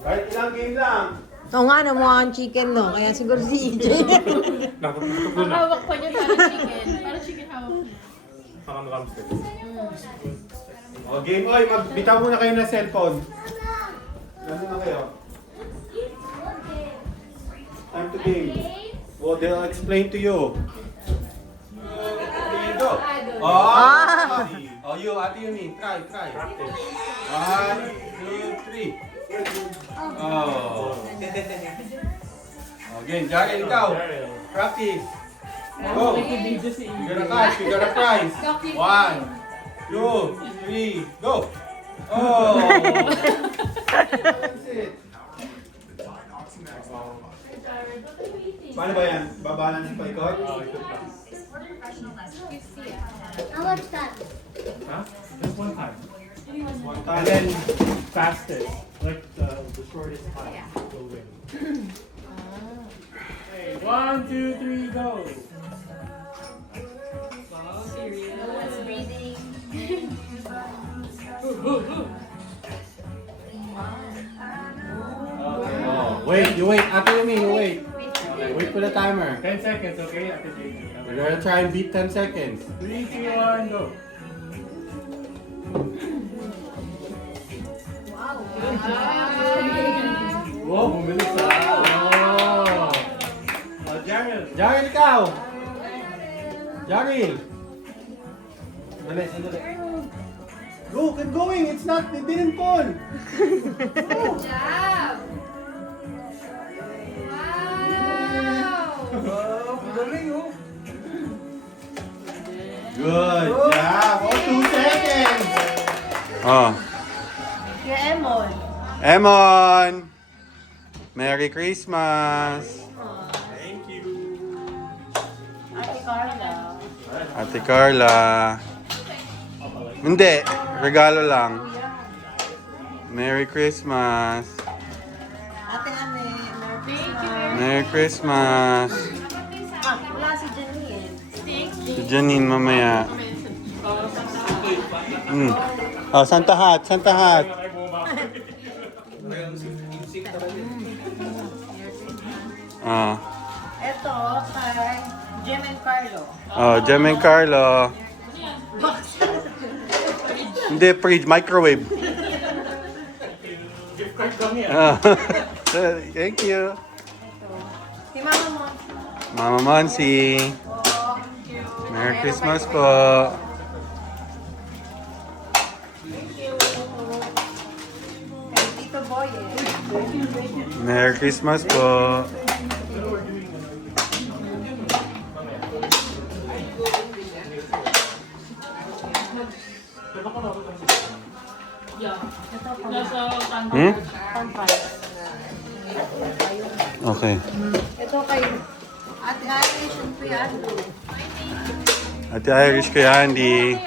Kahit ilang game lang. Oo nga, namuha ang chicken, no? Kaya siguro si EJ. Hawak pa niya parang chicken. Parang chicken hawak niya. O, game. Oy, magbitaw muna kayo ng cellphone. Ano na kayo? Time to game. Well, they'll explain to you. There you go. Oh, oh, you, Ate Yumi, try. 1, 2, 3. Oh. Again, Jaren, ikaw. Practice. Go. You got a catch, you got a prize. 1, 2, 3, go. Oh. That's it. Paano ba yan? Babalan ng paikot? How much that? Huh? Just one time. One And time. then fastest, like the shortest time will win. Okay, 1, 2, 3, go. No one's breathing. Oh, wait, you wait. Ate Yumi, you wait. Wait for the timer. 10 seconds, okay? After JJ. We're gonna try and beat 10 seconds. 3, 2, 1, go. Wow, bumilis ah. Oh. Jared. Jaril, ikaw! Jaril! Dali, sandali. Go, keep going. It's not, it didn't fall. Good job! Wow! Good job. Oh, 2 seconds. Oh. Kaya Emon. Emon! Merry Christmas! Thank you. Ate Carla. Ate Carla. Hindi, regalo lang. Merry Christmas. Ate Ane. Merry Christmas. Ah, wala si Janine. Si Janine mamaya. Oh, Santa Hat, Santa Hat. Ah. Ito, kay Jem and Carlo. Oh, Jem and Carlo. Hindi, fridge, microwave. Gift card kami ah. Ah. Thank you. Si Mama mo. Mama Monsi. Merry Christmas po. Kay Tito Boy eh. Merry Christmas po. Nasa Hmm? Pampay. Okay. Ito kay Ate Irish and Kuya Andrew. Ate Irish kay Andy.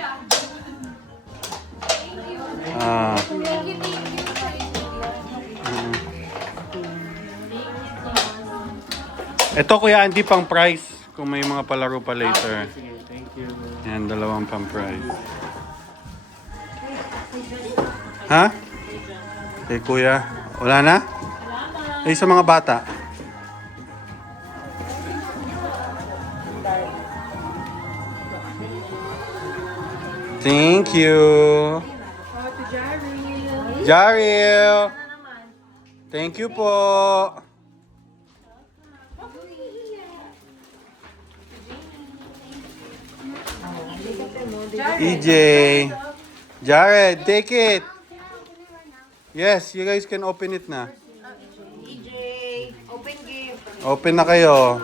Ah. Ito Kuya Andy pang price kung may mga palaro pa later. Sige, thank you. Yan, dalawang pang price. Ha? Kay Kuya. Wala na? Eh, sa mga bata. Thank you. Oh, to Jarry. Jaril. Thank you po. EJ. Jared, take it. Yes, you guys can open it na. EJ, open gift. Open na kayo.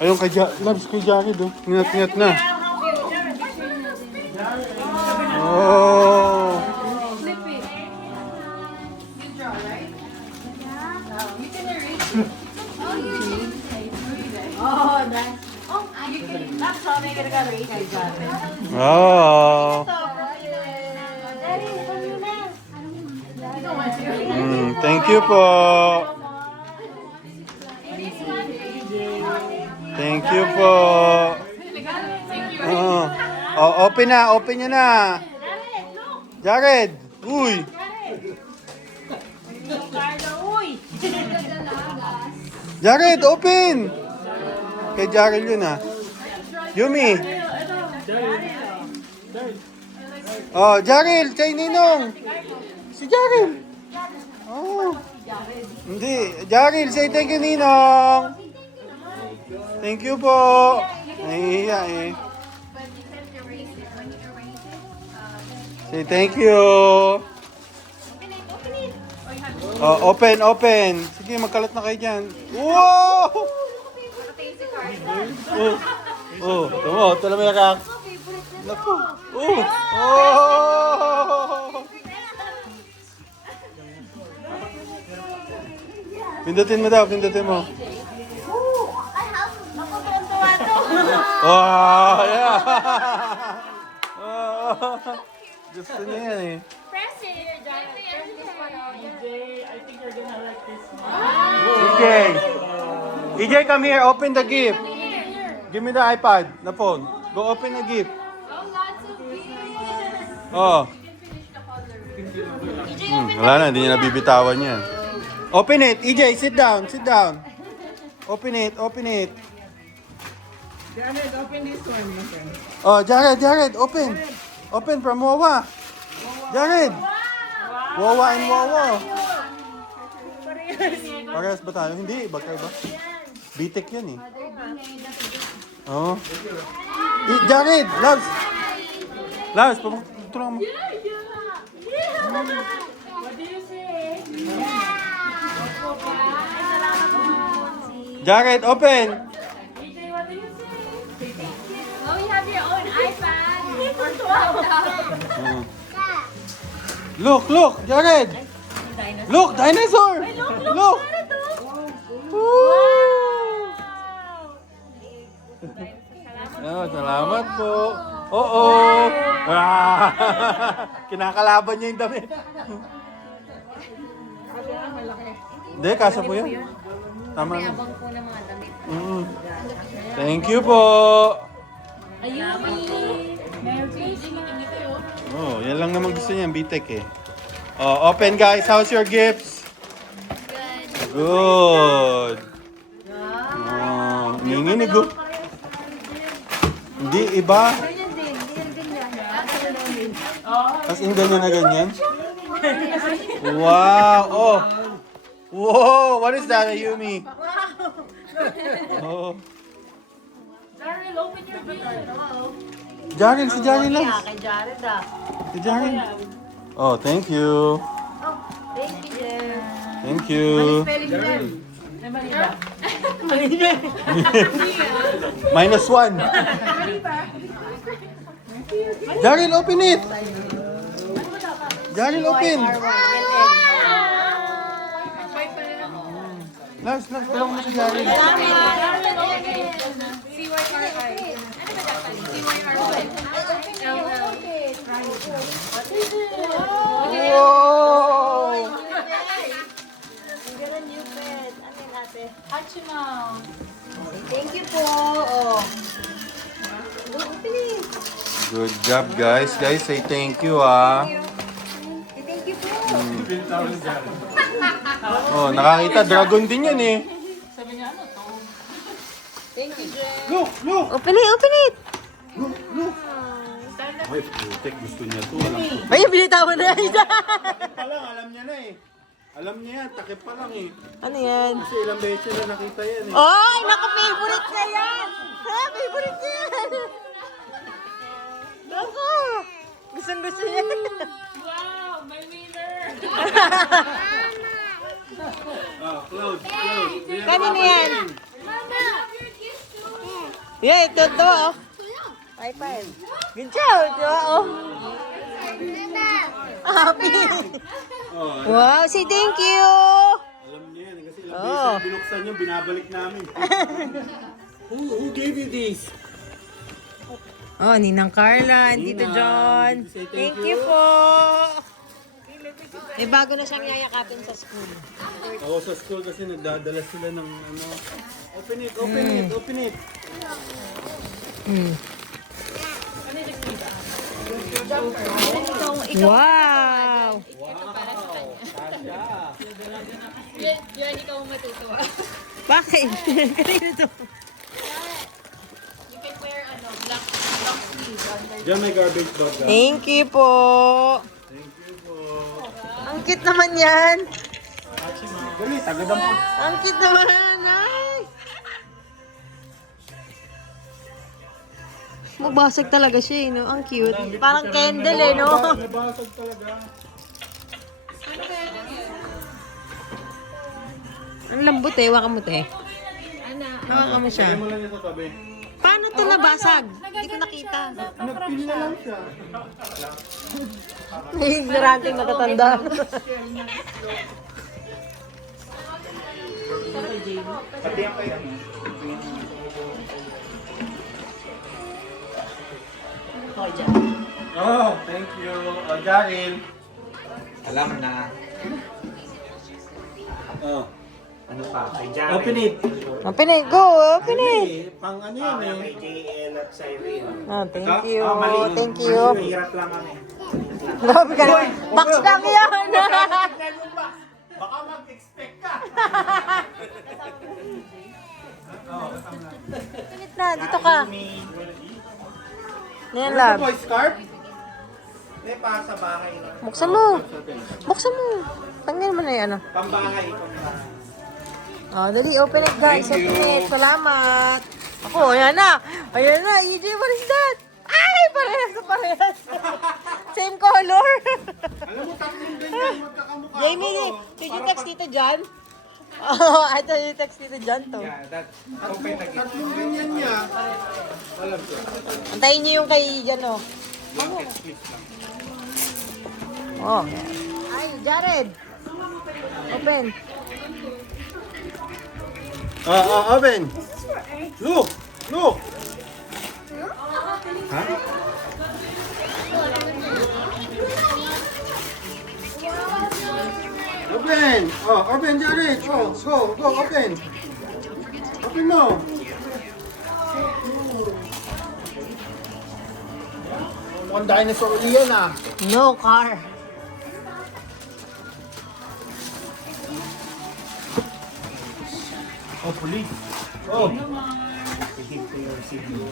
Ayun kay Labs, kay Jared oh. Ingat-ingat na. Oh. Flip it. You draw, right? You can erase it. Oh, you can. Oh, nice. Oh, you can. That's how they get a raise. Kay Jarry. Oh. Thank you po. Thank you po. Oh, open na, open nyo na. Jared! Uy! Carla, uy! Jared, open! Kay Jared yun ah. Yumi! Oh, Jared! Kay Ninong! Si Jared! Oh. Hindi. Jared, say thank you, Ninong! Thank you po! Nahihiya eh. But you have to erase it. When you erase it, Say thank you! open it. Oh, open, open! Sige, magkalat na kayo dyan. Wow! Taste the card. Oh, tamo, tala may kak. Naku. Oh! Pindutin mo daw, pindutin mo. Oh, yeah. Oh, gusto niya yan eh. Press it. Press this one on. EJ, I think you're gonna like this one. EJ. EJ, come here, open the gift. Give me the iPad, the phone. Go open the gift. Oh, lots of gifts. Oh. Wala na, hindi niya nabibitawan yan. Open it, EJ, sit down, sit down. Open it, open it. Jared, open this one. Oh, Jared, open. Open from Wawa. Jared. Wawa and Wawa. Parehas ba tayo? Hindi, bagay ba? Bitek yan eh. Oh. Jared, Loves. Loves, tulungan mo. What do you say? Jared, open. EJ, what do you say? Oh, you have your own iPad. Look, Jared. Look, dinosaur. Look. Oh, salamat po. Oo. Ah. Kinakalaban niya yung damit. Hindi, kasa po yan. Tama na. po ng mga damit. Thank you po. Oh, yan lang naman gusto niya, BTEC eh. Oh, open guys. How's your gifts? Good. Oh, nanginginig oh. Hindi, iba. Tapos yung ganyan na ganyan. Wow. Oh. Whoa, what is that, Ayumi? Oh. Daryl, open your gift. Jarin, si Jarin lang. Kay Jared ah. Si Jarin. Oh, thank you. Thank you, Jer. Thank you. Spelling Jer. -1. Jarin, open it. Jarin, open. Last, tulungan mo si Jarin. CYRI. Ano ba dapat? CYRI. Wow! Thank you po. Oh. Good job, guys. Guys, say thank you, ah. Thank you po. Oh, nakakita. Dragon din yan, eh. Thank you, Jer. Look, look. Open it, open it. Ay, putek. Gusto niya to. Ay, binitawan na yan. Takip pa lang, alam niya na, eh. Alam niya yan, takip pa lang, eh. Ano yan? Kasi ilang beses na nakita yan, eh. Ay, naku, favorite na yan. Ha, favorite niya yan. Naku, gusto niya. Wow, my winner. Cloud. Kanino yan? Yeah, ito. Oh. iPad. Good job. Diba? Oh. Happy. Wow, say thank you. Alam niya yan, kasi ilang beses binuksan niya, binabalik namin. Who gave you this? Oh, Ninang Carla, Tito Ninang, John. say Thank you po. May bago na siyang yayakapin sa school. Ako sa school kasi nagdadala sila ng ano. Open it, open it, open it. Wow. Bakit? Kanino to? You can wear black sleeve under. Diyan may garbage bag ka. Thank you po. Thank you po. Ang cute naman yan. Dali, tagadam po. Ang cute naman. Ay. Mabasag talaga siya, no? Ang cute. Parang candle, eh, no? Nabasag talaga. Ang lambot, eh. Wakan mo, te. Hawakan mo siya. Lagay mo lang yan sa tabi. Paano to nabasag? Hindi ko nakita. Nagpili na lang siya. Ignoranting matatanda. Patiyan pa yan. Oh, thank you. Daryl. Alam na. Oh. Ano pa? Kay Jared. Open it. Open it. Go. Open it. Pang ano yan eh. Kay JL at Cyrene. Oh, thank you. mali. Thank you. Mahirap lang kami. Grabe ka naman. Box lang yan. Baka mag-expect ka. Pinit na. Dito ka. Yan, Ano love. po, scarf? Hindi, para sa bahay lang. Buksan mo. Buksan mo. Tanggal mo na yan, ano. Pambahay, pambahay. Oh, dali. Open it, guys. Thank you. Open it. Salamat. Ako, ayan na. Ayan na. EJ, what is that? Ay, parehas na parehas. Same color. Alam mo, tatlong ganyan, magkakamukha. Jamie, did you text Tito John? Oh, I thought you text Tito John to. Yeah, that, open na gito. Tatlong ganyan niya. Alam ko. Antayin niyo yung kay Jan, oh. Oh. Ay, Jared. Open. Open. Look. Look. Ha? Open. Oh, open, Jared. Oh, go, open. Open mo. Mukhang dinosaur uli yan ah. No car. Oh, police. Oh. Give to your sibling.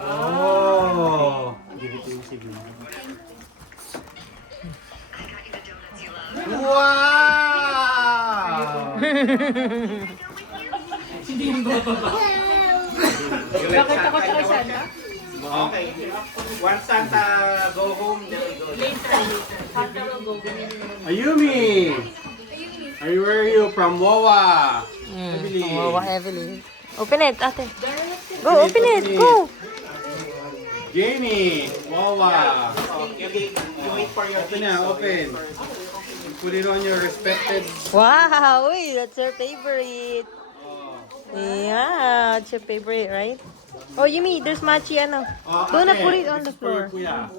Oh. Give it to your sibling. Wow! Bakit ako sa kasana? Okay. Once Santa go home, then we go. Ayumi! Where are you from? Wawa! Evelyn. Wawa, Evelyn. Open it, ate. Go, open it. Go. Jamie! Wawa! You wait for your Open na, open. Put it on your respected... Wow, uy, that's your favorite. Oh. Yeah, that's your favorite, right? Oh, Yumi, there's Machi, ano. Oh, Go na, ate, put it on the it's for floor. Kuya.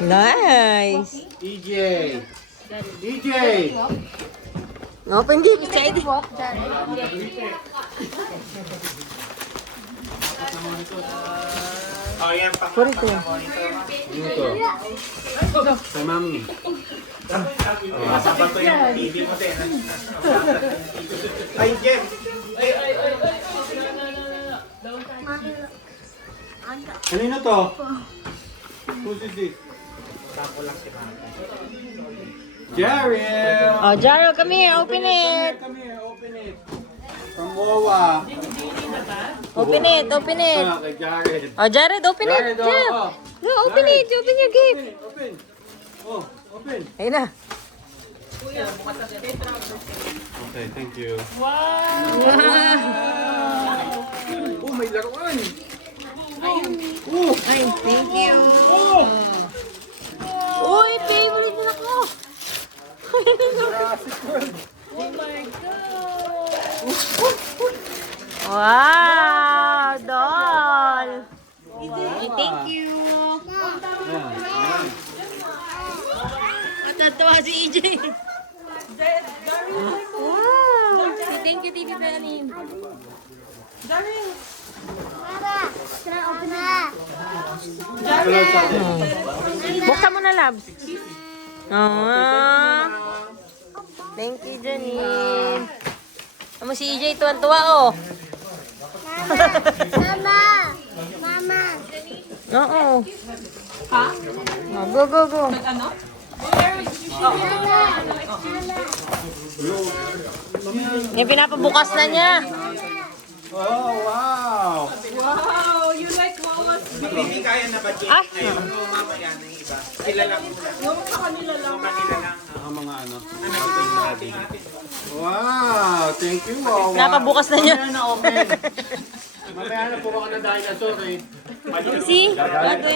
Nice. EJ! EJ! Open deep, excited. Oh, yan. Put it there. Ano to? Kay mami. Masabag ko yung TV mo din. Ay, Jem! Kanino to? Who's this? Tapo lang si Mama. Jeriel! Oh, Jaro, come here, open it. Come here, open it. From Wawa. Open it, open it. Ah, kay Jared. Oh, Jared, open it. Jared, oh, Yeah. oh. No, open it. Open your gift. Open it, open. Oh, open. Ayun na. Okay, thank you. Wow. Oh, may laruan. Oh, Ay, thank you. oh. Uy, favorite na ko. Wow, doll. Ay, thank you. Matatawa si EJ. Wow. Thank you, Titi Benin. Papa, can I open it? Buksan mo na, Labs. Ah. Thank you, Janine. Amo si EJ tuwan-tuwa, oh. Mama! Mama! Oo. Ha? Go, go, go. Yung pinapabukas na niya. Oh, wow! Bibigyan na ba dyan Ah. ngayon? O mamaya na yung iba? Sila lang muna. Yung kanila lang. Ang mga ano. Wow! Thank you, wow! Pinapabukas na niya. Mamaya na open. Mamaya na po ako na dinosaur eh. See? Ate.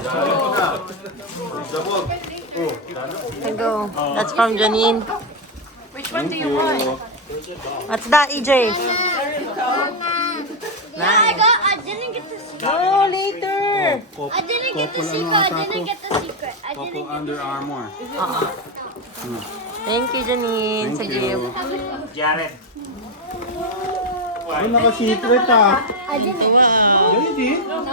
Sabog na. Sabog. Oh, Go. That's from Janine. thank you. What's that, EJ? I didn't get the secret. No, later. I didn't get the secret. I didn't get the secret. I didn't get Under Armour. Thank you, Janine, sa gift. Jared. Ay, naka-secret ah. I didn't. Wow. Hindi. No,